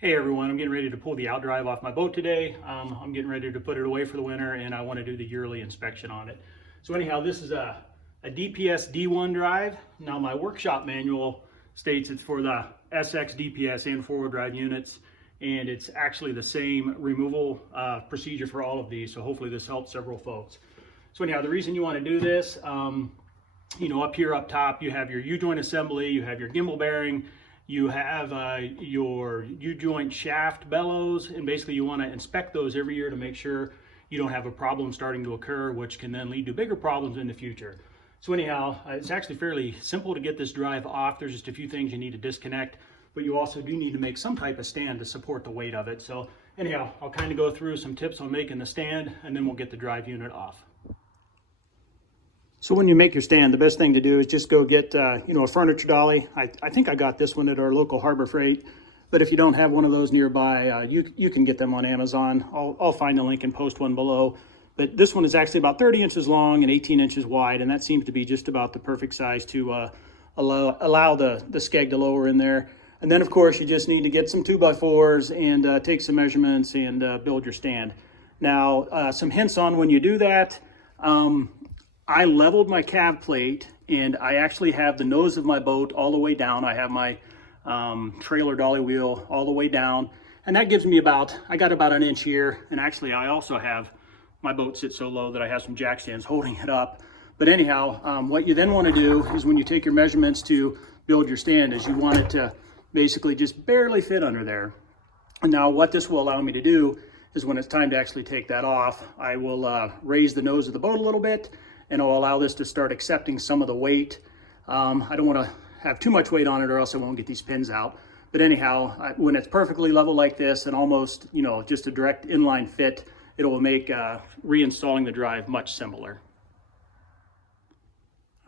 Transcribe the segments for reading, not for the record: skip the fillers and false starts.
Hey everyone, I'm getting ready to pull the outdrive off my boat today. I'm getting ready to put it away for the winter and I want to do the yearly inspection on it. So anyhow, this is a DPS D1 drive. Now my workshop manual states it's for the SX DPS and four-wheel drive units, and it's actually the same removal procedure for all of these, so hopefully this helps several folks. So anyhow, the reason you want to do this, up here up top you have your U-joint assembly, you have your gimbal bearing, you have your U-joint shaft bellows, and basically you want to inspect those every year to make sure you don't have a problem starting to occur, which can then lead to bigger problems in the future. So anyhow, it's actually fairly simple to get this drive off. There's just a few things you need to disconnect, but you also do need to make some type of stand to support the weight of it. So anyhow, I'll kind of go through some tips on making the stand, and then we'll get the drive unit off. So when you make your stand, the best thing to do is just go get, a furniture dolly. I think I got this one at our local Harbor Freight, but if you don't have one of those nearby, you can get them on Amazon. I'll find a link and post one below. But this one is actually about 30 inches long and 18 inches wide, and that seems to be just about the perfect size to allow the skeg to lower in there. And then, of course, you just need to get some 2x4s and take some measurements and build your stand. Now, some hints on when you do that. I leveled my cab plate, and I actually have the nose of my boat all the way down. I have my trailer dolly wheel all the way down, and that gives me I got about an inch here. And actually I also have my boat sit so low that I have some jack stands holding it up. But anyhow, what you then want to do is when you take your measurements to build your stand is you want it to basically just barely fit under there. And now what this will allow me to do is when it's time to actually take that off, I will raise the nose of the boat a little bit, and I'll allow this to start accepting some of the weight. I don't want to have too much weight on it or else I won't get these pins out. But anyhow, when it's perfectly level like this and almost, just a direct inline fit, it will make reinstalling the drive much simpler.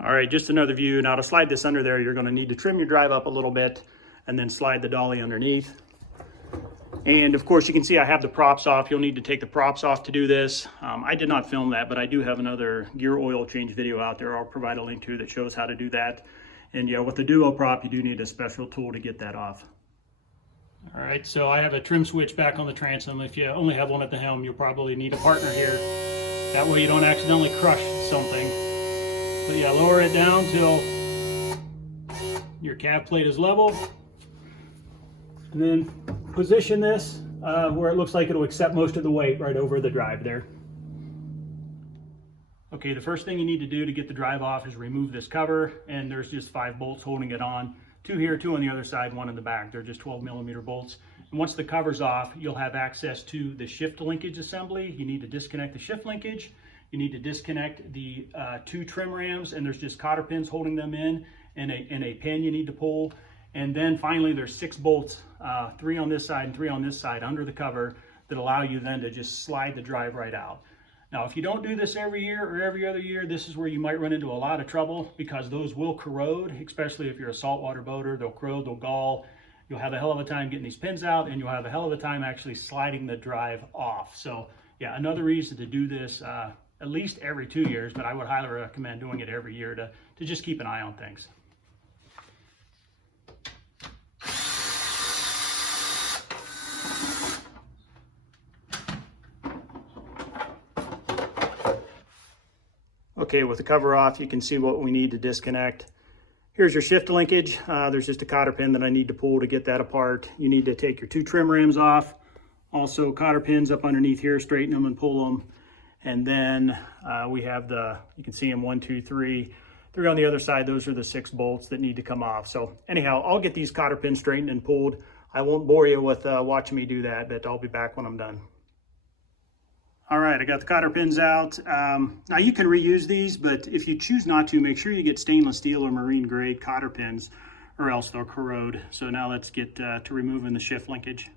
All right, just another view. Now to slide this under there, you're going to need to trim your drive up a little bit and then slide the dolly underneath. And of course you can see I have the props off. You'll need to take the props off to do this. I did not film that, but I do have another gear oil change video out there I'll provide a link to that shows how to do that. And with the Duo Prop, you do need a special tool to get that off. All right, so I have a trim switch back on the transom. If you only have one at the helm, you'll probably need a partner here. That way you don't accidentally crush something. But yeah, lower it down till your cab plate is level. And then position this where it looks like it'll accept most of the weight right over the drive there. Okay, the first thing you need to do to get the drive off is remove this cover, and there's just 5 bolts holding it on. 2 here, 2 on the other side, 1 in the back. They're just 12mm bolts. And once the cover's off, you'll have access to the shift linkage assembly. You need to disconnect the shift linkage. You need to disconnect the 2 trim rams, and there's just cotter pins holding them in, and a pin you need to pull. And then finally there's 6 bolts, 3 on this side and 3 on this side under the cover that allow you then to just slide the drive right out. Now if you don't do this every year or every other year, this is where you might run into a lot of trouble, because those will corrode, especially if you're a saltwater boater. They'll corrode, they'll gall. You'll have a hell of a time getting these pins out, and you'll have a hell of a time actually sliding the drive off. So yeah, another reason to do this at least every 2 years, but I would highly recommend doing it every year to just keep an eye on things. Okay, with the cover off, you can see what we need to disconnect. Here's your shift linkage. There's just a cotter pin that I need to pull to get that apart. You need to take your 2 trim rams off. Also cotter pins up underneath here, straighten them and pull them. And then we have you can see them 1, 2, 3. 3 on the other side. Those are the 6 bolts that need to come off. So anyhow, I'll get these cotter pins straightened and pulled. I won't bore you with watching me do that, but I'll be back when I'm done. All right, I got the cotter pins out. Now you can reuse these, but if you choose not to, make sure you get stainless steel or marine grade cotter pins, or else they'll corrode. So now let's get to removing the shift linkage.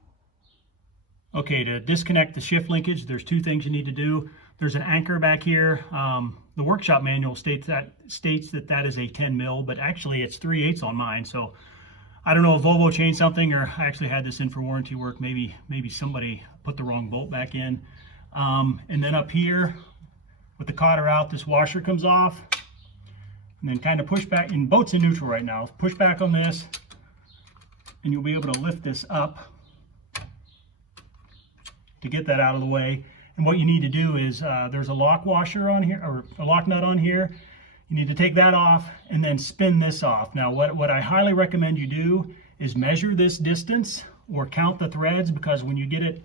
Okay, to disconnect the shift linkage, there's 2 things you need to do. There's an anchor back here. The workshop manual states that that is a 10 mil, but actually it's 3/8 on mine. So I don't know if Volvo changed something, or I actually had this in for warranty work. Maybe somebody put the wrong bolt back in. And then up here with the cotter out, this washer comes off, and then kind of push back, and boat's in neutral right now. Push back on this and you'll be able to lift this up to get that out of the way. And what you need to do is, there's a lock washer on here, or a lock nut on here. You need to take that off and then spin this off. Now, what I highly recommend you do is measure this distance or count the threads, because when you get it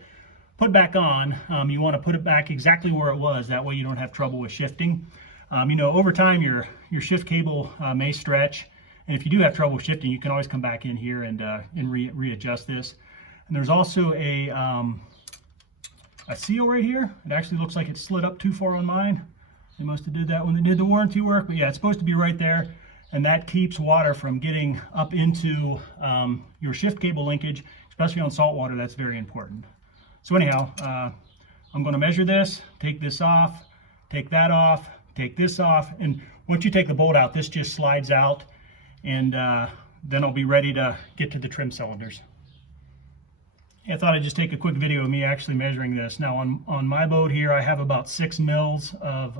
put back on, you want to put it back exactly where it was. That way you don't have trouble with shifting. You know, over time your shift cable may stretch, and if you do have trouble shifting, you can always come back in here and readjust this. And there's also a seal right here. It actually looks like it slid up too far on mine. They must have did that when they did the warranty work, but yeah, it's supposed to be right there, and that keeps water from getting up into your shift cable linkage, especially on salt water. That's very important. So anyhow, I'm going to measure this, take this off, take that off, take this off, and once you take the bolt out, this just slides out, and then I'll be ready to get to the trim cylinders. I thought I'd just take a quick video of me actually measuring this. Now on my boat here, I have about 6 mils of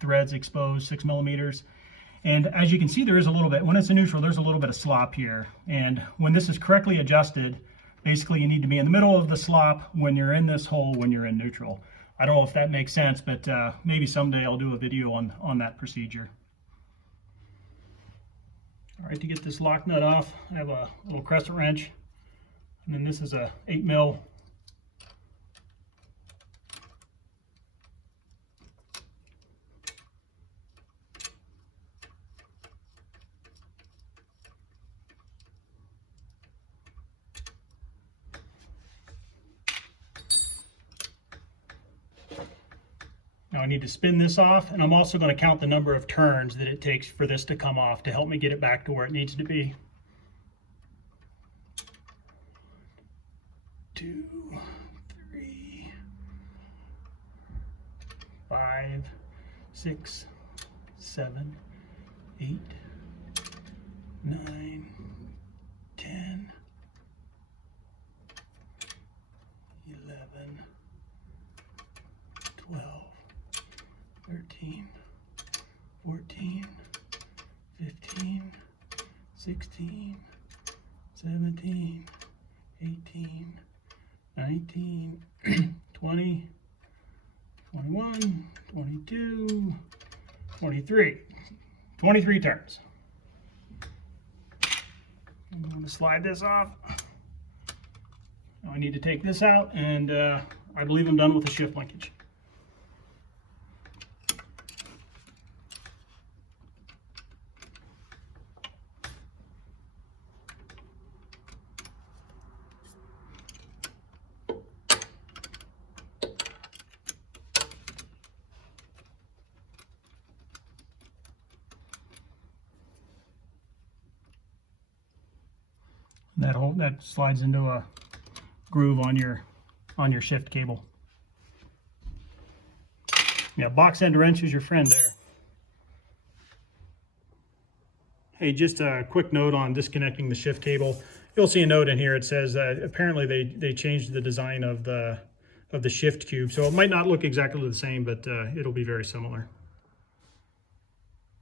threads exposed, 6 millimeters. And as you can see, there is a little bit, when it's in neutral, there's a little bit of slop here. And when this is correctly adjusted, basically you need to be in the middle of the slop when you're in this hole when you're in neutral. I don't know if that makes sense, but maybe someday I'll do a video on that procedure. All right, to get this lock nut off, I have a little crescent wrench. And then this is a 8 mil. Now I need to spin this off, and I'm also going to count the number of turns that it takes for this to come off to help me get it back to where it needs to be. 2, 3, 5, 6, 7, 8, 9, 10, 11, 12, 13, 14, 15, 16, 17, 18, 19, 20, 21, 22, 23. 23 turns. I'm going to slide this off. Now I need to take this out, and I believe I'm done with the shift linkage. That slides into a groove on your shift cable. Yeah, box end wrench is your friend there. Hey, just a quick note on disconnecting the shift cable. You'll see a note in here. It says that apparently they changed the design of the shift cube, so it might not look exactly the same, but it'll be very similar.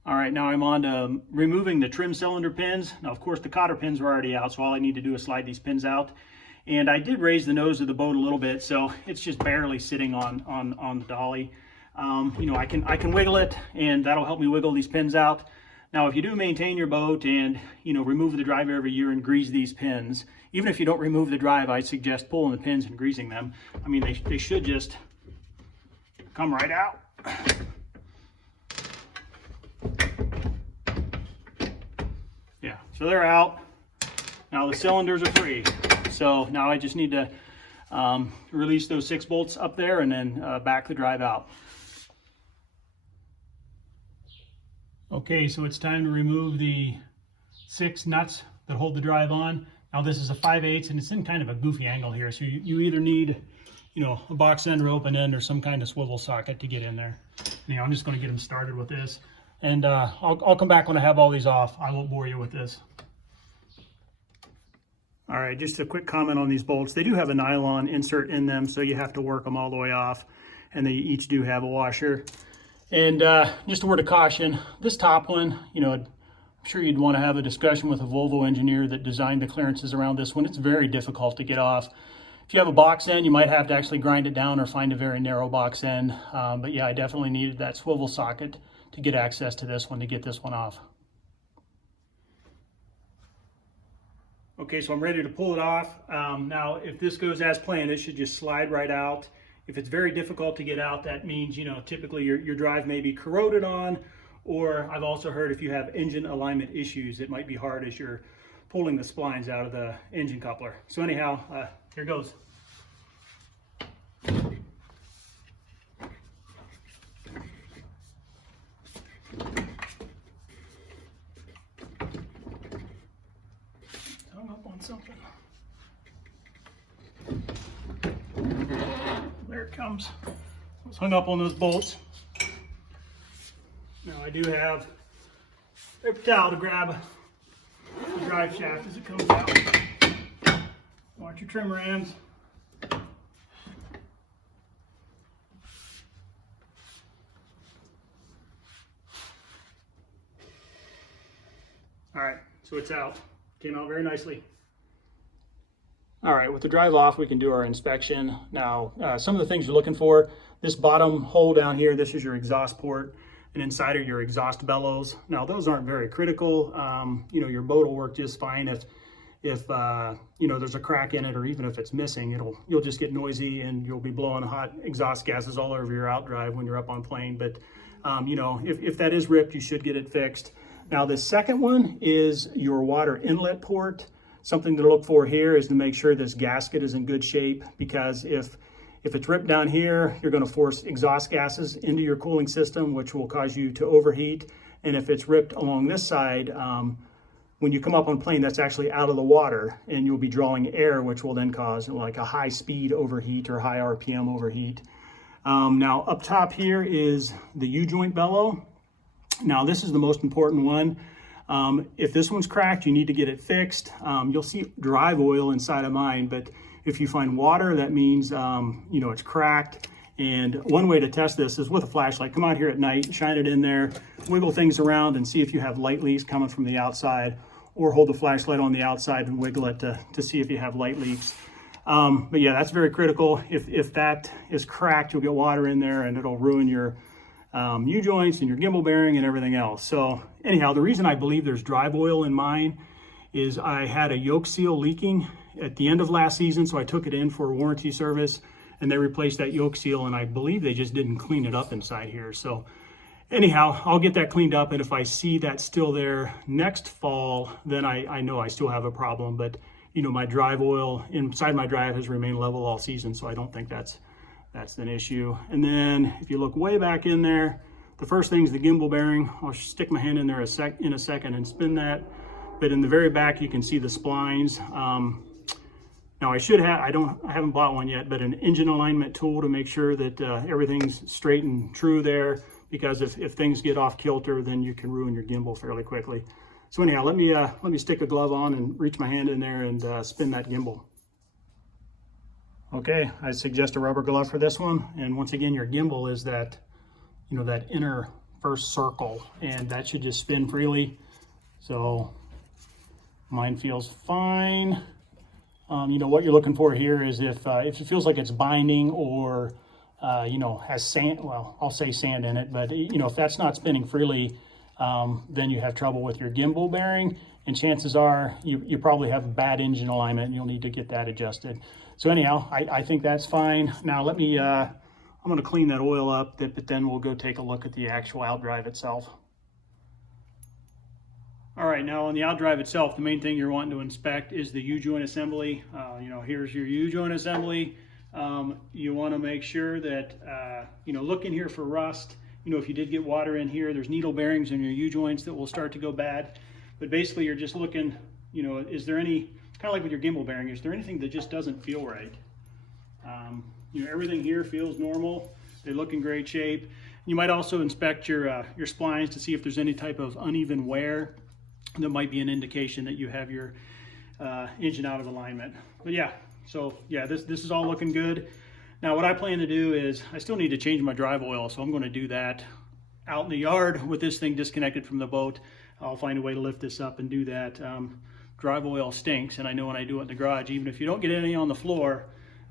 All right, now I'm on to removing the trim cylinder pins. Now, of course, the cotter pins are already out, so all I need to do is slide these pins out. And I did raise the nose of the boat a little bit, so it's just barely sitting on the dolly. You know, I can wiggle it, and that'll help me wiggle these pins out. Now, if you do maintain your boat and, you know, remove the drive every year and grease these pins, even if you don't remove the drive, I suggest pulling the pins and greasing them. I mean, they should just come right out. Yeah, so they're out. Now the cylinders are free. So now I just need to release those 6 bolts up there and then back the drive out. Okay, so it's time to remove the 6 nuts that hold the drive on. Now this is a 5/8 and it's in kind of a goofy angle here. So you either need, you know, a box end or open end or some kind of swivel socket to get in there. You know, I'm just going to get them started with this. And I'll come back when I have all these off. I won't bore you with this. All right, just a quick comment on these bolts. They do have a nylon insert in them, so you have to work them all the way off. And they each do have a washer. And just a word of caution, this top one, you know, I'm sure you'd want to have a discussion with a Volvo engineer that designed the clearances around this one. It's very difficult to get off. If you have a box end, you might have to actually grind it down or find a very narrow box end. But yeah, I definitely needed that swivel socket to get access to this one, to get this one off. Okay, so I'm ready to pull it off. Now, if this goes as planned, it should just slide right out. If it's very difficult to get out, that means, you know, typically your drive may be corroded on, or I've also heard if you have engine alignment issues, it might be hard as you're pulling the splines out of the engine coupler. So anyhow, here goes. Hung up on something. There it comes. I was hung up on those bolts. Now I do have a paper towel to grab the drive shaft as it comes out. Watch your trimmer ends. All right, so it's out. Came out very nicely. All right, with the drive off, we can do our inspection. Now, some of the things you're looking for, this bottom hole down here, this is your exhaust port, and inside are your exhaust bellows. Now, those aren't very critical. You know, your boat will work just fine if you know, there's a crack in it, or even if it's missing, you'll just get noisy and you'll be blowing hot exhaust gases all over your outdrive when you're up on plane. But you know, if that is ripped, you should get it fixed. Now, the second one is your water inlet port. Something to look for here is to make sure this gasket is in good shape, because if it's ripped down here, you're going to force exhaust gases into your cooling system, which will cause you to overheat. And if it's ripped along this side, when you come up on plane, that's actually out of the water, and you'll be drawing air, which will then cause like a high speed overheat or high RPM overheat. Now, up top here is the U-joint bellow. Now, this is the most important one. If this one's cracked, you need to get it fixed. You'll see drive oil inside of mine, but if you find water, that means you know, it's cracked. And one way to test this is with a flashlight. Come out here at night, shine it in there, wiggle things around and see if you have light leaks coming from the outside, or hold the flashlight on the outside and wiggle it to see if you have light leaks. But yeah, that's very critical. If that is cracked, you'll get water in there and it'll ruin your U-joints and your gimbal bearing and everything else. So anyhow, the reason I believe there's drive oil in mine is I had a yoke seal leaking at the end of last season, so I took it in for a warranty service and they replaced that yoke seal, and I believe they just didn't clean it up inside here. So anyhow, I'll get that cleaned up, and if I see that still there next fall, then I know I still have a problem. But you know, my drive oil inside my drive has remained level all season, so I don't think that's an issue. And then if you look way back in there, the first thing is the gimbal bearing. I'll stick my hand in there in a second and spin that. But in the very back, you can see the splines. Now I haven't bought one yet, but an engine alignment tool to make sure that everything's straight and true there, because if things get off kilter, then you can ruin your gimbal fairly quickly. So anyhow, let me stick a glove on and reach my hand in there and spin that gimbal. Okay, I suggest a rubber glove for this one. And once again, your gimbal is that, you know, that inner first circle, and that should just spin freely. So mine feels fine. You know, what you're looking for here is if it feels like it's binding, or you know, has sand, well, I'll say sand in it, but you know, if that's not spinning freely, then you have trouble with your gimbal bearing, and chances are you probably have a bad engine alignment and you'll need to get that adjusted. So anyhow, I think that's fine. Now let me, I'm gonna clean that oil up, but then we'll go take a look at the actual outdrive itself. All right, now on the outdrive itself, the main thing you're wanting to inspect is the U-joint assembly. You know, here's your U-joint assembly. You want to make sure that, you know, look in here for rust. You know, if you did get water in here, there's needle bearings in your U-joints that will start to go bad. But basically, you're just looking, you know, is there any, kind of like with your gimbal bearing, is there anything that just doesn't feel right? You know, everything here feels normal. They look in great shape. You might also inspect your splines to see if there's any type of uneven wear. That might be an indication that you have your engine out of alignment. But yeah, so yeah, this is all looking good. Now what I plan to do is, I still need to change my drive oil, so I'm going to do that out in the yard with this thing disconnected from the boat. I'll find a way to lift this up and do that. Drive oil stinks, and I know when I do it in the garage, even if you don't get any on the floor,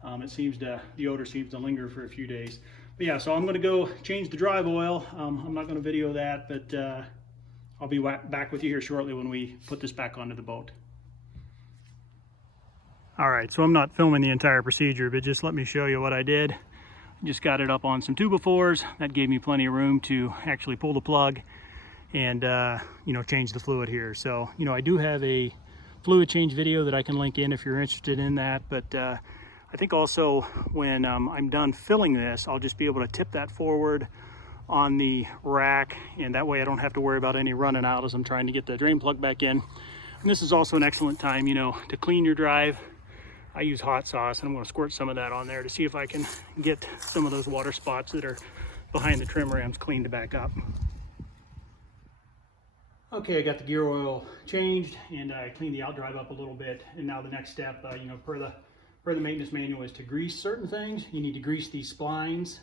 The odor seems to linger for a few days. But yeah, so I'm going to go change the drive oil. I'm not going to video that, but I'll be back with you here shortly when we put this back onto the boat. All right, so I'm not filming the entire procedure, but just let me show you what I did. I just got it up on some 2x4s. That gave me plenty of room to actually pull the plug and change the fluid here. So I do have a fluid change video that I can link in if you're interested in that, but I think also when I'm done filling this, I'll just be able to tip that forward on the rack, and that way I don't have to worry about any running out as I'm trying to get the drain plug back in. And this is also an excellent time to clean your drive. I use hot sauce, and I'm going to squirt some of that on there to see if I can get some of those water spots that are behind the trim rams cleaned back up. Okay, I got the gear oil changed, and I cleaned the outdrive up a little bit. And now the next step, per the maintenance manual, is to grease certain things. You need to grease these splines.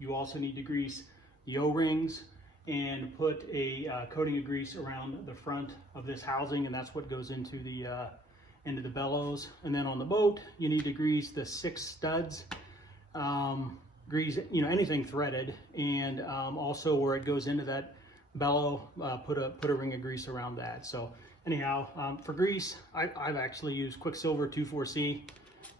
You also need to grease the O-rings and put a coating of grease around the front of this housing, and that's what goes into the bellows. And then on the boat, you need to grease the 6 studs, grease anything threaded, and also where it goes into that bellow, put a ring of grease around that. So anyhow, for grease, I've actually used Quicksilver 24C.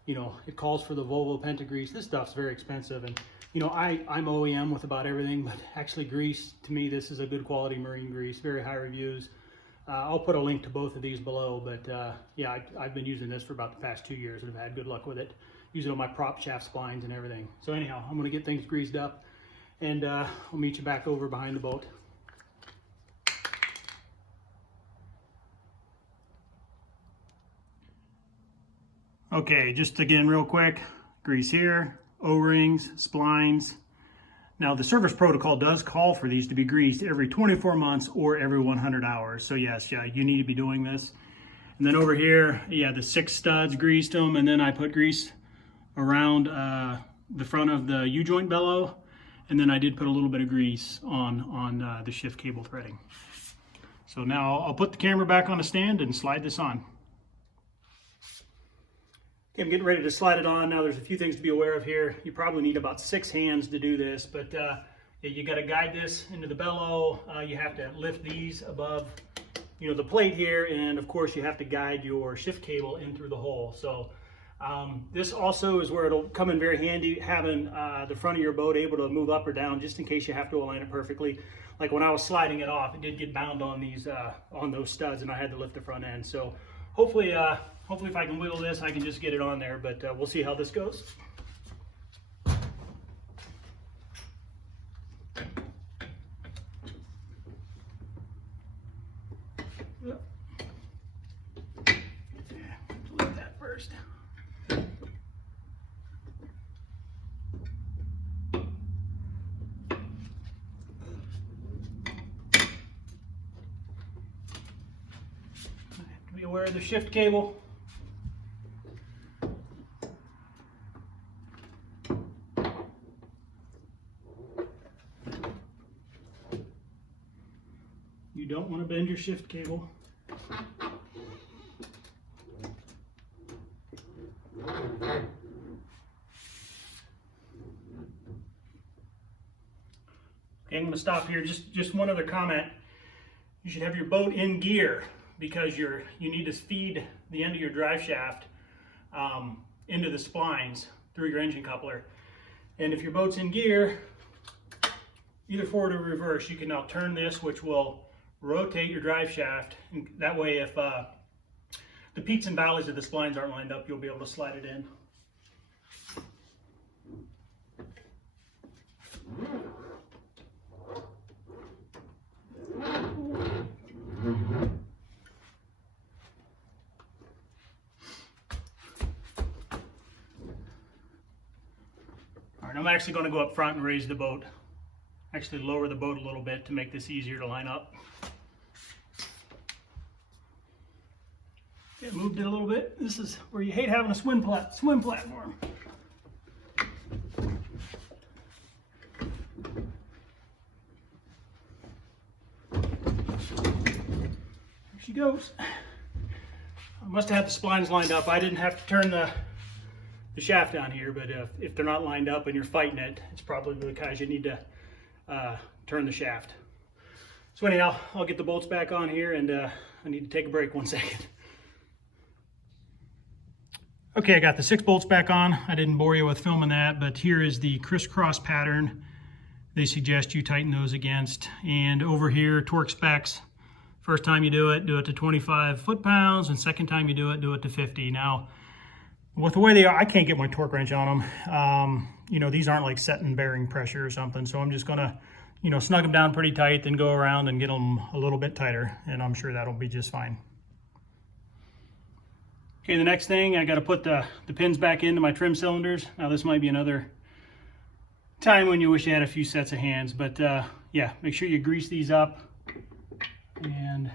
It calls for the Volvo Penta grease. This stuff's very expensive, and I'm OEM with about everything, but actually grease, to me, this is a good quality marine grease, very high reviews. I'll put a link to both of these below, but yeah, I've been using this for about the past 2 years and have had good luck with it. Use it on my prop shaft splines and everything. So anyhow, I'm gonna get things greased up, and I'll meet you back over behind the boat. Okay, just again real quick, grease here, O-rings, splines. Now the service protocol does call for these to be greased every 24 months or every 100 hours. So yes, yeah, you need to be doing this. And then over here, yeah, the 6 studs, greased them, and then I put grease around the front of the U-joint bellow, and then I did put a little bit of grease on the shift cable threading. So now I'll put the camera back on the stand and slide this on. Okay, I'm getting ready to slide it on. Now there's a few things to be aware of here. You probably need about 6 hands to do this, but you got to guide this into the bellow. You have to lift these above the plate here, and of course you have to guide your shift cable in through the hole. So this also is where it'll come in very handy, having the front of your boat able to move up or down just in case you have to align it perfectly. Like when I was sliding it off, it did get bound on these on those studs, and I had to lift the front end. So hopefully if I can wiggle this, I can just get it on there, but we'll see how this goes. Delete that first. Be aware of the shift cable. You don't want to bend your shift cable. Okay, I'm going to stop here. Just one other comment. You should have your boat in gear, because you need to feed the end of your drive shaft into the splines through your engine coupler. And if your boat's in gear, either forward or reverse, you can now turn this, which will rotate your drive shaft, and that way if the peaks and valleys of the splines aren't lined up, you'll be able to slide it in. All right, I'm actually going to go up front and raise the boat. Actually lower the boat a little bit to make this easier to line up. Yeah, moved it a little bit. This is where you hate having a swim platform. There she goes. I must have had the splines lined up. I didn't have to turn the shaft down here, but if they're not lined up and you're fighting it, it's probably because you need to turn the shaft. So anyhow, I'll get the bolts back on here, and I need to take a break 1 second. Okay, I got the 6 bolts back on. I didn't bore you with filming that, but here is the crisscross pattern they suggest you tighten those against. And over here, torque specs. First time you do it to 25 foot-pounds, and second time you do it to 50. Now, with the way they are, I can't get my torque wrench on them. You know, these aren't like set and bearing pressure or something, so I'm just gonna, you know, snug them down pretty tight, then go around and get them a little bit tighter, and I'm sure that'll be just fine. Okay, the next thing, I got to put the pins back into my trim cylinders. Now this might be another time when you wish you had a few sets of hands, but yeah, make sure you grease these up. And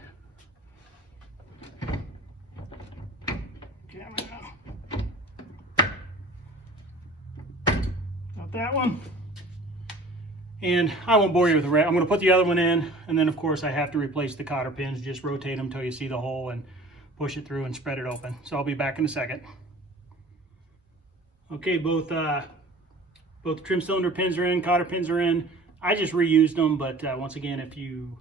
got that one. And I won't bore you with the rest. I'm going to put the other one in, and then of course I have to replace the cotter pins. Just rotate them until you see the hole and push it through and spread it open. So I'll be back in a second. Okay, both trim cylinder pins are in, cotter pins are in. I just reused them, but once again, if you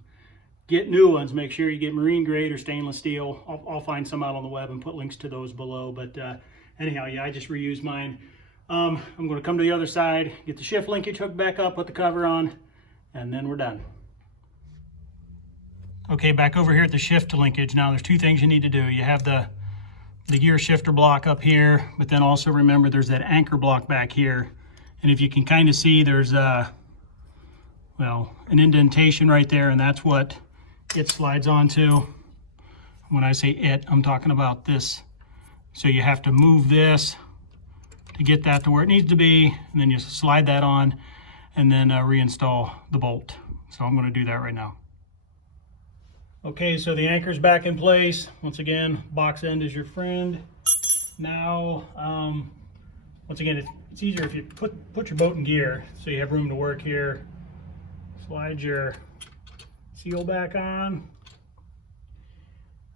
get new ones, make sure you get marine grade or stainless steel. I'll find some out on the web and put links to those below. But anyhow, yeah, I just reused mine. I'm going to come to the other side, get the shift linkage hooked back up, put the cover on, and then we're done. Okay, back over here at the shift linkage. Now there's 2 things you need to do. You have the gear shifter block up here, but then also remember there's that anchor block back here. And if you can kind of see, there's well, an indentation right there, and that's what it slides onto. When I say it, I'm talking about this. So you have to move this to get that to where it needs to be, and then you slide that on, and then reinstall the bolt. So I'm going to do that right now. Okay, so the anchor's back in place. Once again, box end is your friend. Now, once again, it's easier if you put your boat in gear, so you have room to work here. Slide your seal back on.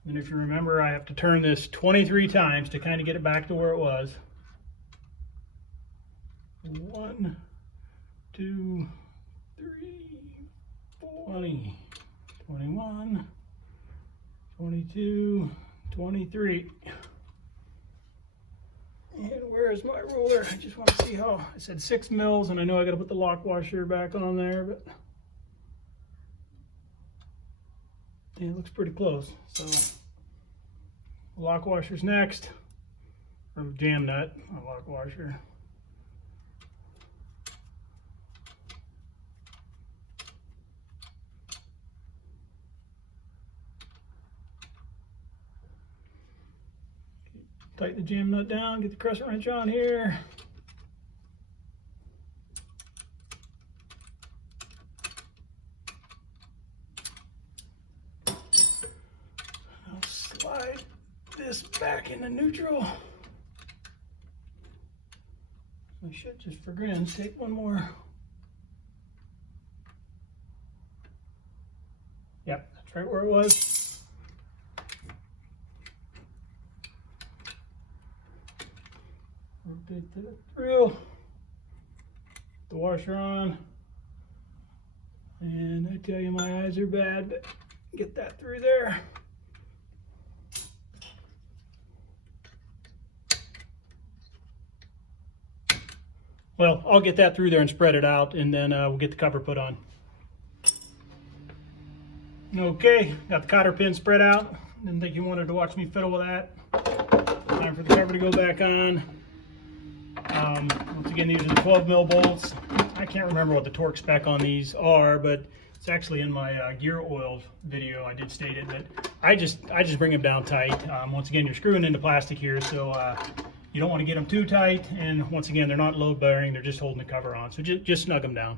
And if you remember, I have to turn this 23 times to kind of get it back to where it was. 1, 2, 3, 4, 20, 21, 22, 23. And where's my ruler? I just want to see how, I said 6 mils, and I know I got to put the lock washer back on there, but yeah, it looks pretty close. So lock washer's next, or jam nut, a lock washer. Tighten the jam nut down, get the crescent wrench on here. I'll slide this back into neutral. I should, just for grins, take one more. Yep, that's right where it was. Rotate that through, the washer on, and I tell you my eyes are bad, but get that through there. Well, I'll get that through there and spread it out, and then we'll get the cover put on. Okay, got the cotter pin spread out. Didn't think you wanted to watch me fiddle with that. Time for the cover to go back on. Once again, these are the 12 mil bolts. I can't remember what the torque spec on these are, but it's actually in my gear oil video. I did state it, but I just bring them down tight. Once again, you're screwing into plastic here, so you don't want to get them too tight. And once again, they're not load bearing; they're just holding the cover on. So just snug them down.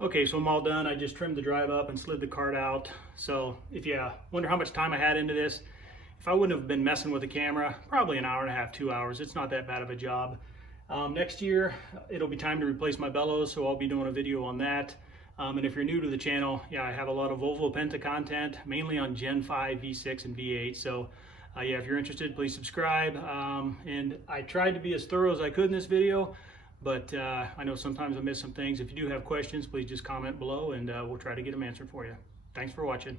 Okay, so I'm all done. I just trimmed the drive up and slid the cart out. So if you wonder how much time I had into this, if I wouldn't have been messing with the camera, probably an hour and a half, 2 hours. It's not that bad of a job. Next year, it'll be time to replace my bellows, so I'll be doing a video on that. And if you're new to the channel, yeah, I have a lot of Volvo Penta content, mainly on Gen 5, V6, and V8. So yeah, if you're interested, please subscribe. And I tried to be as thorough as I could in this video, but I know sometimes I miss some things. If you do have questions, please just comment below and we'll try to get them answered for you. Thanks for watching.